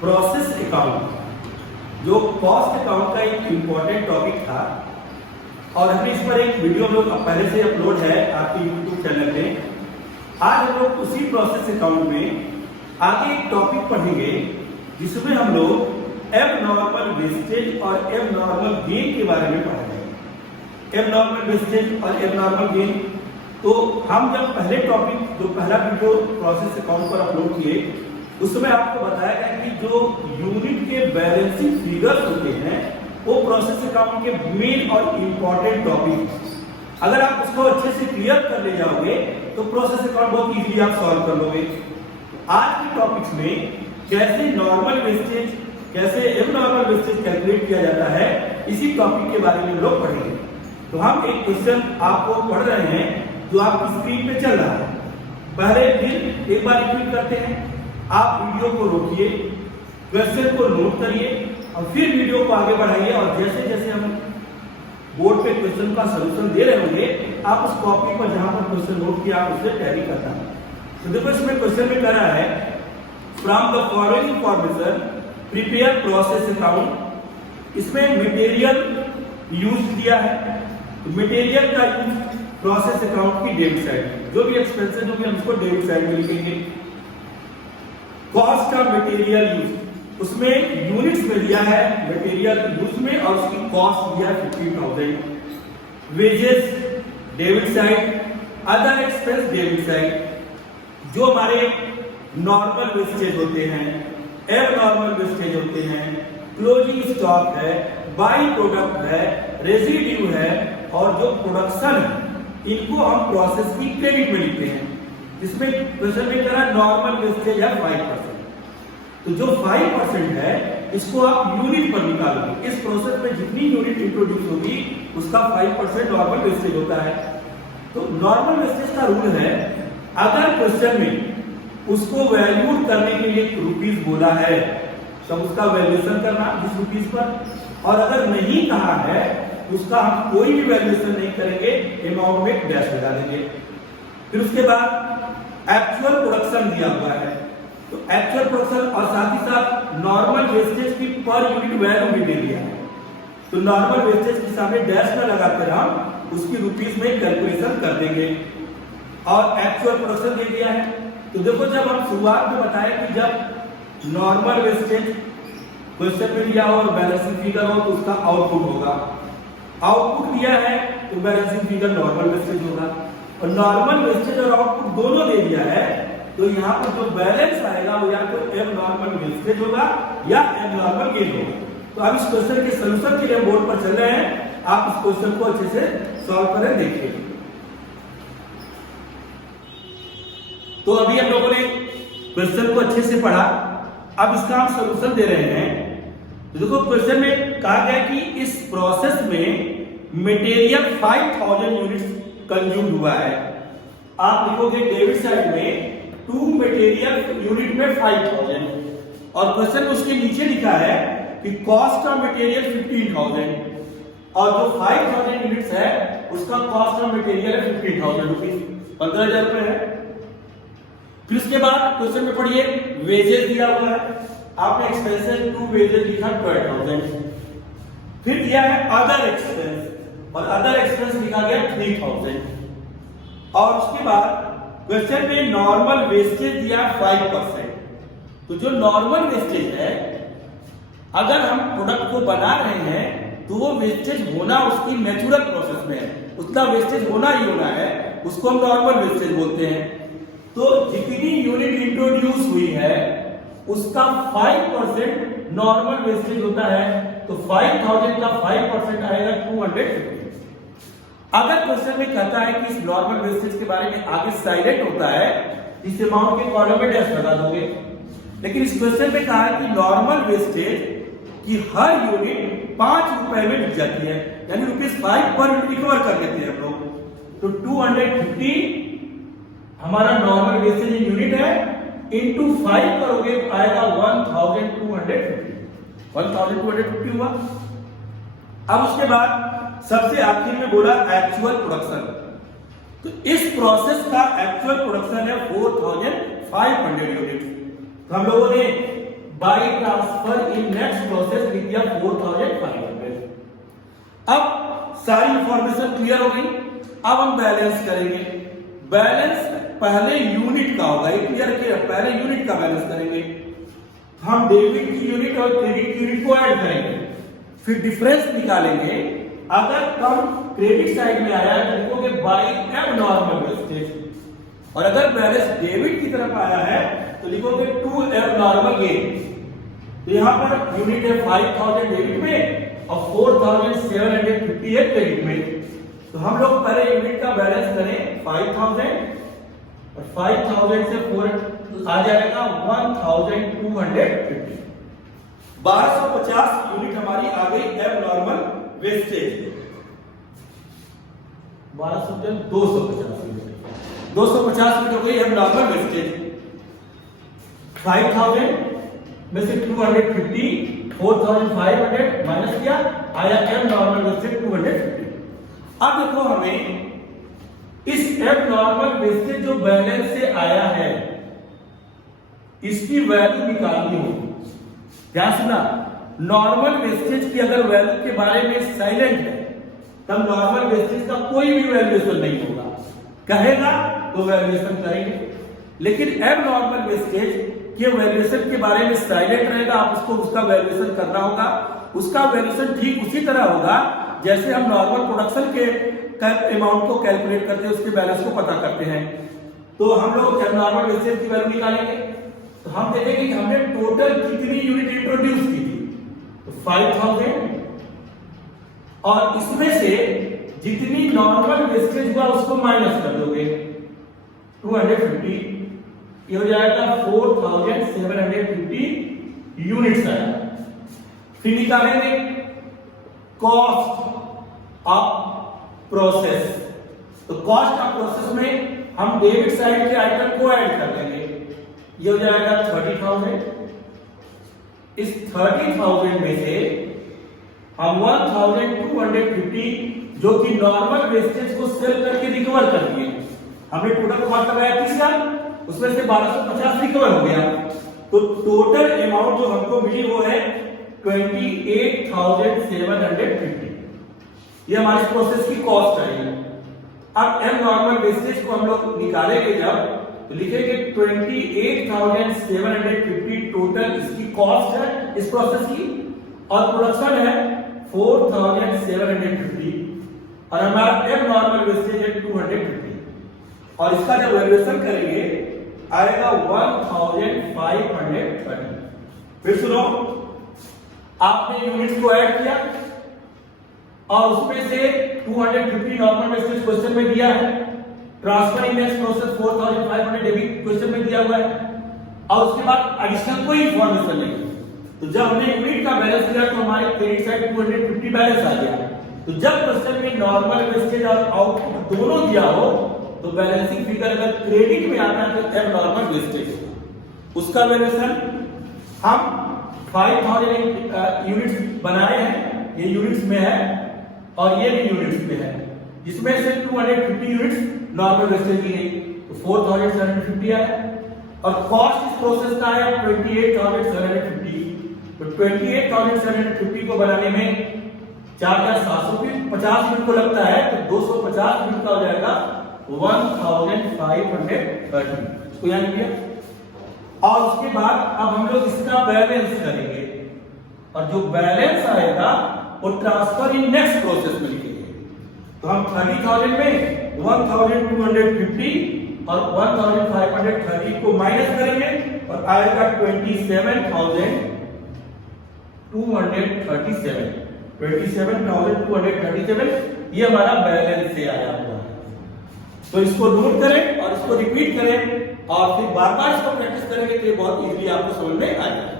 Process account, जो cost account का एक इंपॉर्टेंट टॉपिक था और हमने इस पर एक वीडियो हम लोग पहले से अपलोड है आपके यूट्यूब चैनल पे। आज हम लोग उसी प्रोसेस अकाउंट में आगे एक टॉपिक पढ़ेंगे जिसमें हम लोग एबनॉर्मल वेस्टेज और एबनॉर्मल गेन के बारे में पढ़ेंगे। एबनॉर्मल वेस्टेज और एबनॉर्मल गेन, तो हम जब पहले टॉपिक जो पहला वीडियो प्रोसेस अकाउंट पर अपलोड किए उसमें आपको बताया गया कि जो यूनिट के बैलेंसिंग फिगर्स होते हैं वो प्रोसेस अकाउंट के मेन और इंपॉर्टेंट टॉपिक। अगर आप उसको अच्छे से क्लियर कर ले जाओगे तो प्रोसेस अकाउंट बहुत इजीली आप सॉल्व कर लोगे। आज के टॉपिक्स में कैसे नॉर्मल वेस्टेज, कैसे एबनॉर्मल वेस्टेज कैलकुलेट किया जाता है, इसी टॉपिक के बारे में हम लोग पढ़ेंगे। तो हम एक क्वेश्चन आपको पढ़ रहे हैं जो आपकी स्क्रीन पे चल रहा है। पहले फिर एक बार रिपीट करते हैं। आप वीडियो को रोकिए, क्वेश्चन को नोट करिए और फिर वीडियो को आगे बढ़ाइए और जैसे जैसे हम बोर्ड पे क्वेश्चन का सलूशन दे रहे होंगे आप उस कॉपी पर जहां पर क्वेश्चन नोट किया आप उसे टैली करना है। तो देखो इसमें क्वेश्चन में कह रहा है from the following information prepare process account. इसमें मटेरियल यूज दिया है, तो मटेरियल का यूज प्रोसेस अकाउंट की डेबिट साइड, जो भी एक्सपेंसेस होंगे हम उसको डेबिट साइड में लिखेंगे। कॉस्ट का मटेरियल यूज, उसमें यूनिट्स में दिया है मटेरियल यूज में और उसकी कॉस्ट दिया है 50,000। Wages debit side, other expense debit side. जो हमारे नॉर्मल वेस्टेज होते हैं, एबनॉर्मल वेस्टेज होते हैं, क्लोजिंग स्टॉक है, बाई प्रोडक्ट है, रेजिड्यू है और जो प्रोडक्शन है, इनको हम प्रोसेस की क्रेडिट में लिखते हैं। जिसमें क्वेश्चन में कह रहा है नॉर्मल वेस्टेज है 5%, तो जो 5% है इसको आप यूनिट पर निकालोगे। इस प्रोसेस में जितनी यूनिट इंट्रोड्यूस होगी उसका 5% नॉर्मल वेस्टेज होता है। तो नॉर्मल वेस्टेज का रूल है अगर क्वेश्चन में उसको वैल्यू करने के लिए रुपीस बोला है तो उसका वैल्यूएशन करना जिस रुपीस पर, और अगर नहीं कहा है उसका हम कोई भी वैल्यूएशन नहीं करेंगे, अमाउंट में डैश लगा देंगे। फिर उसके बाद एक्चुअल प्रोडक्शन दिया हुआ है, तो एक्चुअल प्रोडक्शन और साथ ही साथ नॉर्मल वेस्टेज की पर यूनिट वैल्यू भी दे दिया है। तो नॉर्मल वेस्टेज के सामने डैश में लगाकर हम उसकी रुपीस में कैलकुलेशन कर देंगे और एक्चुअल प्रोडक्शन दे दिया है। तो देखो जब हम शुरुआत में बताया कि जब नॉर्मल वेस्टेज क्वेश्चन में दिया हो और बैलेंसिंग फिगर हो तो उसका आउटपुट होगा। आउटपुट दिया है तो बैलेंसिंग फिगर नॉर्मल वेस्टेज होगा, और नॉर्मल वेस्टेज और आउटपुट दोनों दे दिया है तो यहाँ पर जो बैलेंस आएगा वो या तो एबनॉर्मल वेस्टेज होगा या एबनॉर्मल गेन होगा। तो अब इस क्वेश्चन के सलूशन के लिए बोर्ड पर चल रहे हैं, आप इस क्वेश्चन को अच्छे से सॉल्व करें, देखिए। तो अभी हम लोगों ने क्वेश्चन को अच्छे से पढ़ा, अब इसका हम सलूशन दे रहे हैं। तो देखो क्वेश्चन में कहा गया कि इस प्रोसेस में मटेरियल 5000 यूनिट्स कंज्यूम हुआ है। आप लिखोगे डेबिट साइड में टू मटेरियल यूनिट में 5000 और क्वेश्चन में उसके नीचे लिखा है कि कॉस्ट ऑफ मटेरियल 15,000 और जो 5000 यूनिट्स है उसका कॉस्ट ऑफ मटेरियल है 15,000 रुपीज, 15,000 रुपए है। फिर उसके बाद क्वेश्चन में पढ़िए वेजेस दिया हुआ है, आपने एक्सपेंसेस टू वेजेस लिखा 12,000। फिर दिया है अदर एक्सपेंस और अदर एक्सपेंस लिखा गया 3,000 और उसके बाद क्वेश्चन में नॉर्मल वेस्टेज दिया 5%। तो जो नॉर्मल वेस्टेज है अगर हम प्रोडक्ट को बना रहे हैं तो वो वेस्टेज होना उसकी नेचुरल प्रोसेस में है, उतना वेस्टेज होना ही होना है, उसको हम नॉर्मल वेस्टेज बोलते हैं। तो जितनी यूनिट इंट्रोड्यूस हुई है उसका 5% नॉर्मल वेस्टेज होता है, तो 5000 का 5% आएगा 250। अगर क्वेश्चन में कहता है कि इस नॉर्मल वेस्टेज के बारे में आगे साइलेंट होता है, इस अमाउंट के कॉलम में डैश लगा दोगे। लेकिन इस क्वेश्चन में कहा है कि नॉर्मल वेस्टेज की हर यूनिट 5 रुपए में बिक जाती है, यानी ₹5 पर यूनिट रिकवर कर लेते हैं हम लोग। तो 250 हमारा नॉर्मल वेस्टेज इन यूनिट है, इनटू 5 करोगे तो आएगा 1250 हुआ। अब उसके बाद सबसे आखिर में बोला एक्चुअल प्रोडक्शन, तो इस प्रोसेस का एक्चुअल प्रोडक्शन है 4500 यूनिट। तो हम लोगों ने by transfer in next process रुपया 4500। अब सारी इंफॉर्मेशन क्लियर हो गई। अब हम बैलेंस करेंगे। बैलेंस पहले यूनिट का होगा, एक क्लियर किया, पहले यूनिट का बैलेंस करेंगे। हम डेबिट की यूनिट और क्रेडिट की यूनिट को ऐड करेंगे, फिर डिफरेंस निकालेंगे। अगर कम क्रेडिट साइड में आया है तो लिखोगे बाय एबनॉर्मल वेस्टेज, और अगर बैलेंस डेबिट की तरफ आया है तो लिखोगे टू एबनॉर्मल गेन। तो यहां पर यूनिट है 5000 डेबिट में और 4750 है क्रेडिट में। तो हम लोग पहले यूनिट का बैलेंस करें 5000 और 5000 से 4 आ जाएगा 1250। 1250 यूनिट हमारी आ गई एबनॉर्मल वेस्टेज। 250 यूनिट 250 यूनिट हो गई एबनॉर्मल वेस्टेज। 5000 में से 250 4500 माइनस किया, आया एबनॉर्मल वेस्टेज 250। अब देखो हमें इस एबनॉर्मल वेस्टेज जो बैलेंस से आया है इसकी वैल्यू निकालनी होगी। ध्यान सुना, नॉर्मल वेस्टेज की अगर वैल्यू के बारे में साइलेंट है तब नॉर्मल वेस्टेज का कोई भी वैल्यूएशन नहीं होगा, कहेगा तो वैल्यूएशन करेंगे। लेकिन एबनॉर्मल वेस्टेज के वैल्यूएशन के बारे में साइलेंट रहेगा, आप उसको उसका वैल्यूएशन करना होगा। उसका वैल्यूएशन ठीक उसी तरह होगा जैसे हम नॉर्मल प्रोडक्शन के अमाउंट को कैलकुलेट करते हैं, उसके बैलेंस को पता करते हैं। तो हम लोग एबनॉर्मल वेस्टेज की वैल्यू निकालेंगे तो हम देखेंगे कि हमने टोटल कितनी यूनिट इंट्रोड्यूस की थी, तो 5000, और इसमें से जितनी नॉर्मल वेस्टेज हुआ उसको माइनस कर दोगे 250, ये हो जाएगा 4750 यूनिट्स आया। फिर निकालेंगे कॉस्ट ऑफ प्रोसेस। तो कॉस्ट ऑफ प्रोसेस में हम डेबिट साइड के आइटम को ऐड कर देंगे, ये हो जाएगा 30,000। इस 30,000 में से हम 1250 जो कि नॉर्मल वेस्टेज को सेल करके रिकवर कर दिए, हमने टोटल कॉस्ट लगाया 30,000, उसमें से 1250 रिकवर हो गया। तो टोटल अमाउंट जो हमको मिली वो है 28,750। ये हमारी प्रोसेस की कॉस्ट है। अब एबनॉर्मल वेस्टेज को हम लोग निकालेंगे जब, तो लिखेंगे 28,750 टोटल इसकी कॉस्ट है इस प्रोसेस की, और प्रोडक्शन है 4,750, और हमारा एबनॉर्मल वेस्टेज है 250। और इसका जब वैल्यूएशन करेंगे आएगा 1530। फिर सुनो, आपने यूनिट्स को ऐड किया और उसमें से 250 नॉर्मल वेस्टेज क्वेश्चन में दिया है, transfer in next process 4500 debit question में दिया हुआ है, और उसके बाद एडिशनल कोई इंफॉर्मेशन नहीं। तो जब हमने यूनिट का बैलेंस किया तो हमारे क्रेडिट साइड 250 बैलेंस आ गया। तो जब क्वेश्चन में नॉर्मल वेस्टेज और आउटपुट दोनों दिया हो तो बैलेंसिंग फिगर अगर क्रेडिट में आता है तो एबनॉर्मल वेस्टेज, उसका वैल्यूएशन हम 5000 यूनिट्स बनाए हैं, ये यूनिट्स में है और ये भी यूनिट्स में है, जिसमें से 250 यूनिट्स नॉर्मल वेस्टेज की गई, तो 4750 आया। और कॉस्ट इस प्रोसेस का है 28,750। तो 28,750 को बनाने में 4750 यूनिट को लगता है, तो 250 यूनिट का हो जाएगा 1530। इसको याद किया। और उसके बाद अब हम लोग इसका बैलेंस करेंगे, और जो बैलेंस आएगा वो ट्रांसफर इन नेक्स्ट प्रोसेस में लिखेंगे। तो हम 30,000 में 1250 और 1530 को माइनस करेंगे और आएगा 27,237। ये हमारा बैलेंस से आया हुआ है। तो इसको नोट करें और इसको रिपीट करें और फिर बार बार इसको प्रैक्टिस करेंगे तो ये बहुत इजीली आपको समझ में आ जाएगा।